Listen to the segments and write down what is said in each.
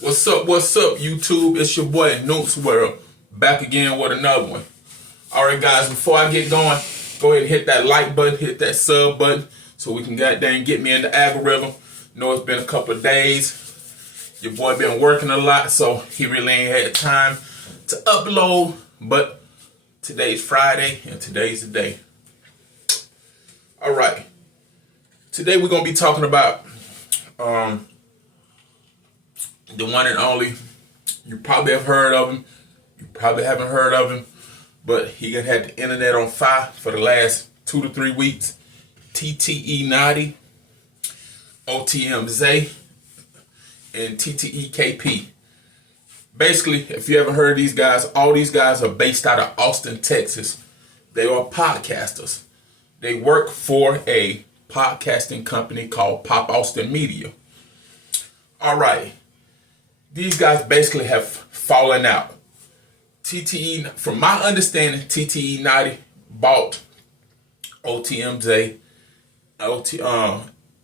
What's up, YouTube? It's your boy, Noops World, back again with another one. Alright, guys, before I get going, go ahead and hit that like button, hit that sub button, so we can goddamn get me in the algorithm. Know it's been a couple of days. Your boy been working a lot, so he really ain't had time to upload. But today's Friday, and today's the day. Alright. Today we're going to be talking about the one and only. You probably have heard of him. You probably haven't heard of him. But he had the internet on fire for the last 2 to 3 weeks. TTE NOTTI, OTM ZAY, and TTE KP. Basically, if you haven't heard of these guys, all these guys are based out of Austin, Texas. They are podcasters. They work for a podcasting company called Pop Austin Media. All right. These guys basically have fallen out. TTE, from my understanding, TTE NOTTI bought OTM ZAY, TTE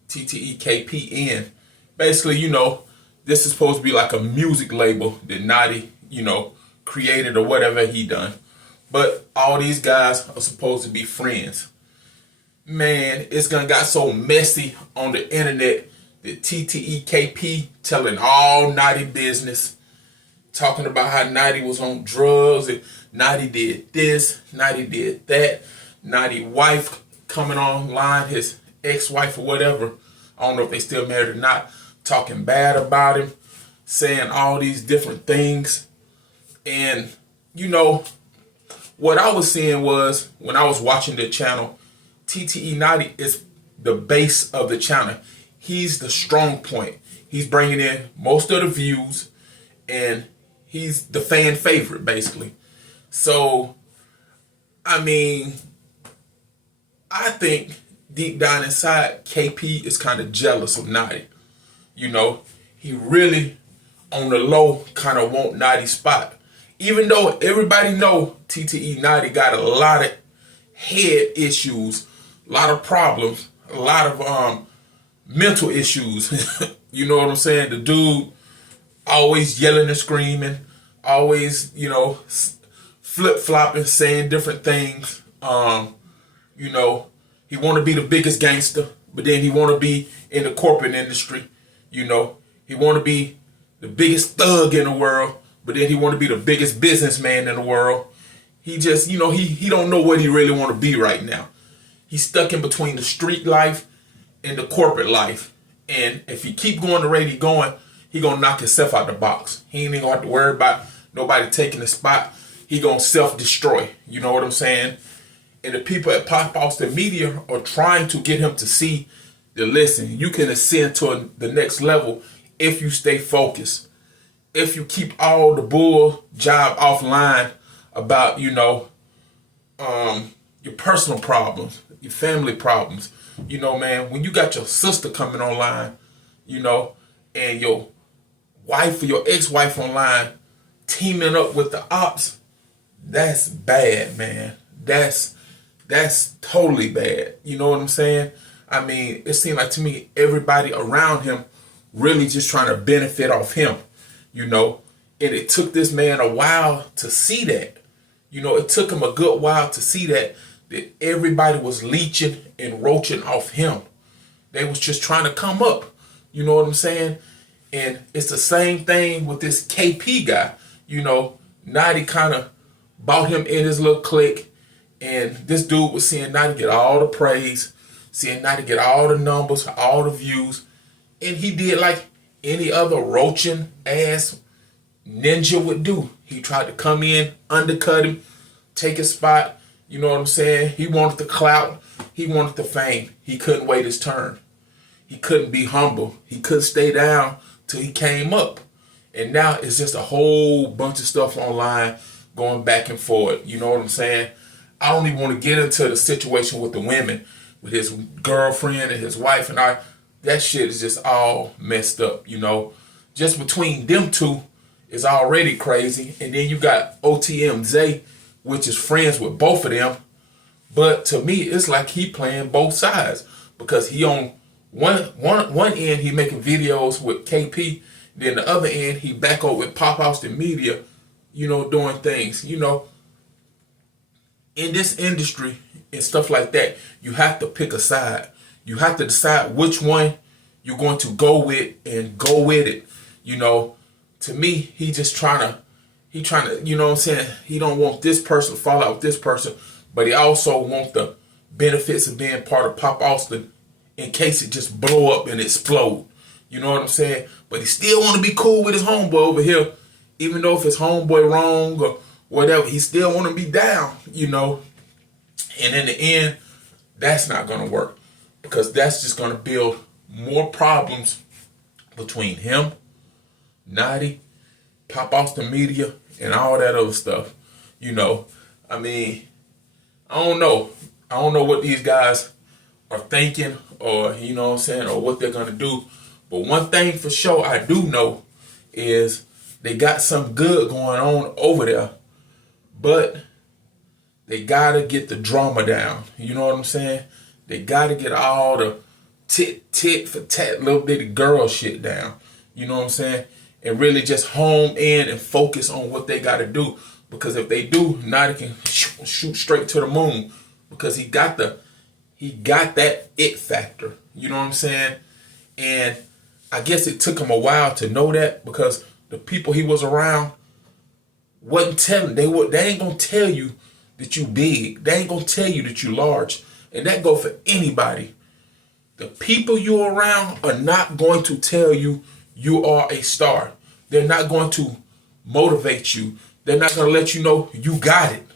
KP in. Basically, you know, this is supposed to be like a music label that NOTTI, you know, created or whatever he done. But all these guys are supposed to be friends. Man, it's gonna got so messy on the internet that TTE KP telling all NOTTI business, talking about how NOTTI was on drugs, and NOTTI did this, NOTTI did that, NOTTI wife coming online, his ex-wife or whatever, I don't know if they still married or not, talking bad about him, saying all these different things. And, you know, what I was seeing was, when I was watching the channel, TTE NOTTI is the base of the channel. He's the strong point. He's bringing in most of the views, and he's the fan favorite, basically. So, I mean, I think deep down inside, KP is kind of jealous of NOTTI. You know, he really, on the low, kind of want NOTTI's spot. Even though everybody know TTE NOTTI got a lot of head issues, a lot of problems, a lot of mental issues. You know what I'm saying? The dude always yelling and screaming, always, you know, flip-flopping, saying different things. You know, he want to be the biggest gangster, but then he want to be in the corporate industry. You know, he want to be the biggest thug in the world, but then he want to be the biggest businessman in the world. He just, you know, he don't know what he really want to be right now. He's stuck in between the street life and the corporate life. And if he keep going the rate he going, he gonna knock himself out the box. He ain't even gonna have to worry about nobody taking the spot. He gonna self-destroy. You know what I'm saying? And the people at Pop Austin Media are trying to get him to see that, listen, you can ascend to the next level if you stay focused. If you keep all the bull job offline about, you know, your personal problems, your family problems. You know, man, when you got your sister coming online, you know, and your wife or your ex-wife online teaming up with the ops, that's bad, man. That's totally bad. You know what I'm saying? I mean, it seemed like to me everybody around him really just trying to benefit off him, you know. And it took this man a while to see that. You know, it took him a good while to see that everybody was leeching and roaching off him. They was just trying to come up. You know what I'm saying? And it's the same thing with this KP guy. You know, NOTTI kind of bought him in his little clique, and this dude was seeing NOTTI get all the praise, seeing NOTTI get all the numbers, all the views, and he did like any other roaching ass ninja would do. He tried to come in, undercut him, take his spot. You know what I'm saying? He wanted the clout. He wanted the fame. He couldn't wait his turn. He couldn't be humble. He couldn't stay down till he came up. And now it's just a whole bunch of stuff online going back and forth. You know what I'm saying? I don't even want to get into the situation with the women, with his girlfriend and his wife and I. That shit is just all messed up, you know. Just between them two is already crazy. And then you got OTM ZAY, which is friends with both of them. But to me, it's like he playing both sides, because he on one end, he making videos with KP, Then the other end, he back up with Pop Austin Media, you know, doing things. You know, in this industry and stuff like that, you have to pick a side. You have to decide which one you're going to go with and go with it. You know, to me, he trying to, you know what I'm saying? He don't want this person to fall out with this person, but he also wants the benefits of being part of Pop Austin in case it just blow up and explode. You know what I'm saying? But he still want to be cool with his homeboy over here, even though if his homeboy wrong or whatever, he still want to be down, you know. And in the end, that's not going to work, because that's just going to build more problems between him, NOTTI, Pop Austin Media, and all that other stuff. You know, I mean, I don't know. I don't know what these guys are thinking, or, you know what I'm saying, or what they're going to do. But one thing for sure I do know is they got something good going on over there, but they got to get the drama down. You know what I'm saying? They got to get all the tit for tat little bitty girl shit down. You know what I'm saying? And really just home in and focus on what they got to do. Because if they do, Nottie can shoot straight to the moon, because he got that it factor. You know what I'm saying? And I guess it took him a while to know that, because the people he was around wasn't telling. They ain't gonna tell you that you big. They ain't gonna tell you that you large. And that go for anybody. The people you're around are not going to tell you you are a star. They're not going to motivate you. They're not going to let you know you got it.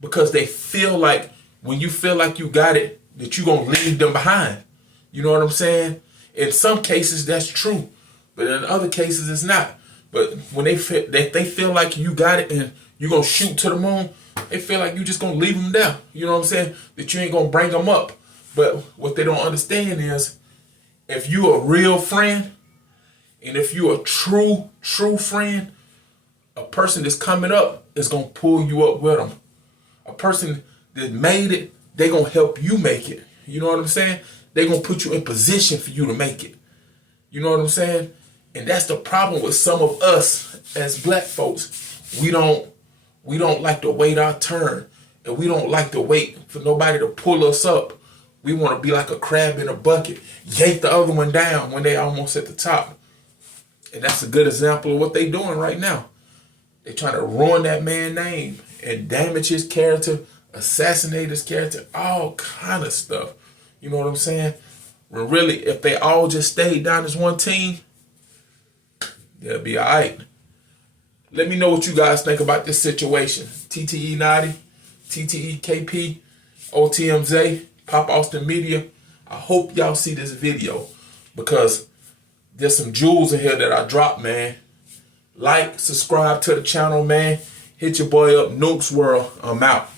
Because they feel like when you feel like you got it, that you're going to leave them behind. You know what I'm saying? In some cases, that's true. But in other cases, it's not. But when they feel like you got it and you're going to shoot to the moon, they feel like you're just going to leave them there. You know what I'm saying? That you ain't going to bring them up. But what they don't understand is, if you a real friend, and if you a true friend, a person that's coming up is going to pull you up with them. A person that made it, they going to help you make it. You know what I'm saying? They going to put you in position for you to make it. You know what I'm saying? And that's the problem with some of us as black folks. We don't like to wait our turn. And we don't like to wait for nobody to pull us up. We want to be like a crab in a bucket, yank the other one down when they almost at the top. And that's a good example of what they doing right now. They trying to ruin that man's name and damage his character, assassinate his character, all kind of stuff. You know what I'm saying? When really, if they all just stayed down as one team, they'll be all right. Let me know what you guys think about this situation. TTE NOTTI, TTE KP, OTM ZAY, Pop Austin Media. I hope y'all see this video, because there's some jewels in here that I dropped, man. Like, subscribe to the channel, man. Hit your boy up, Nook's World. I'm out.